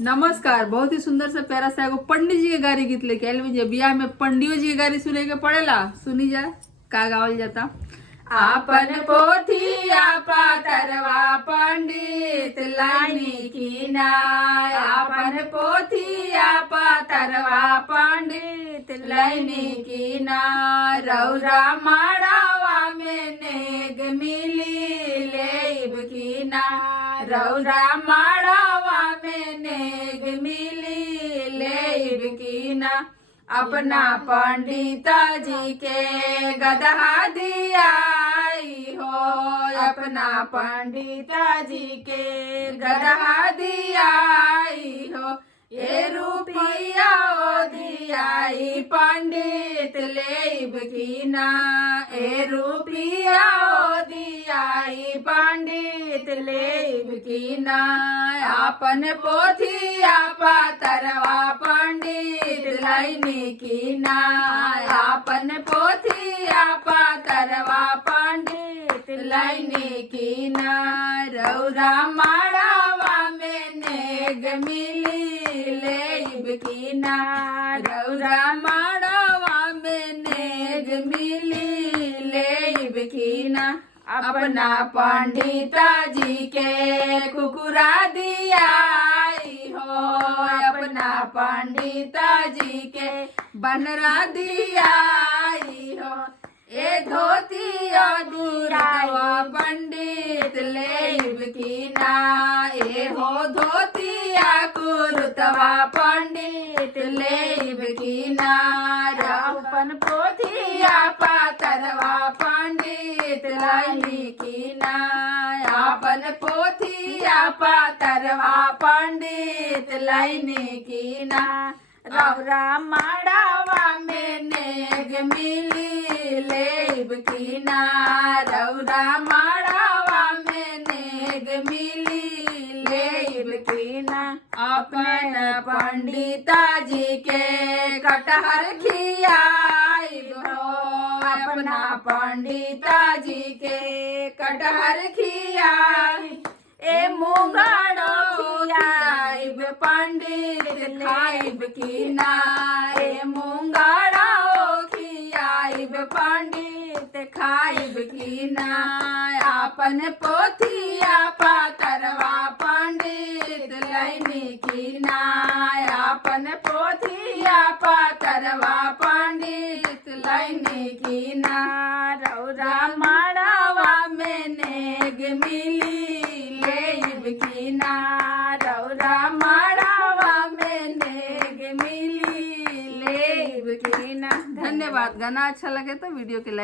नमस्कार। बहुत ही सुंदर से प्यारा सा एगो पंडित जी के गाड़ी गीत लेके आयल मुझे बियाह में पंडियो जी के गाड़ी सुने के पड़ेला। सुनी जा का गावल जाता। आपन पोथिया पातरवा पंडित लाइनी की ना, आपन पोथिया पातरवा पंडित लाइनी की ना, रौरा माड़ावा में नेग मिली लेब की ना, रौरा माड़ावा में नेग मिली लेब की ना, अपना पंडिता जी के गदहा दियाई हो, अपना पंडिता जी के गदहा दियाई हो, ये रुपया ओ दियाई पंडित लेब की ना, ए रुपया ओ दियाई पंडित लेब की ना, आपन पोथिया पातरवा पंडित लाइनी की ना, आपन पोथिया पातरवा पंडित लाइनी की ना, रौरा माड़ावा में नेग मिली लेब की ना, रौरा माड़ावा में नेग मिली लेब की ना, अपना पंडिता जी के कुकुरा दियाई हो, अपना पंडिता जी के बनरा दियाई हो, ए धोतिया दूरावा पंडित लेब की ना, ए हो धोतिया कुर्तवा पंडित लेब की ना, अपन पोथिया पातरवा पंडित लाइनी की ना, अपन पोथिया पातरवा पंडित लाइनी की ना, रौरा माड़ावा में नेग मिली लेब की ना, रौरा माड़ावा में नेग मिली लेब की ना, अपन पंडिता जी के कटहर खियाई हो, अपना पंडिता जी के कटहर खियाई, ए मुंगाड़ो खियाइब पंडित खाइब की ना, ए मुंगाड़ो खियाइब पंडित खाइब की ना, आपन पोथिया पातरवा पंडित लाइनी की ना, आपन पोथिया पातरवा पंडित लाइनी की ना, रौरा माड़ावा में नेग मिली लेब की ना, रौरा माड़ावा में नेग मिली लेब की ना। धन्यवाद। गाना अच्छा लगे तो वीडियो के लाइक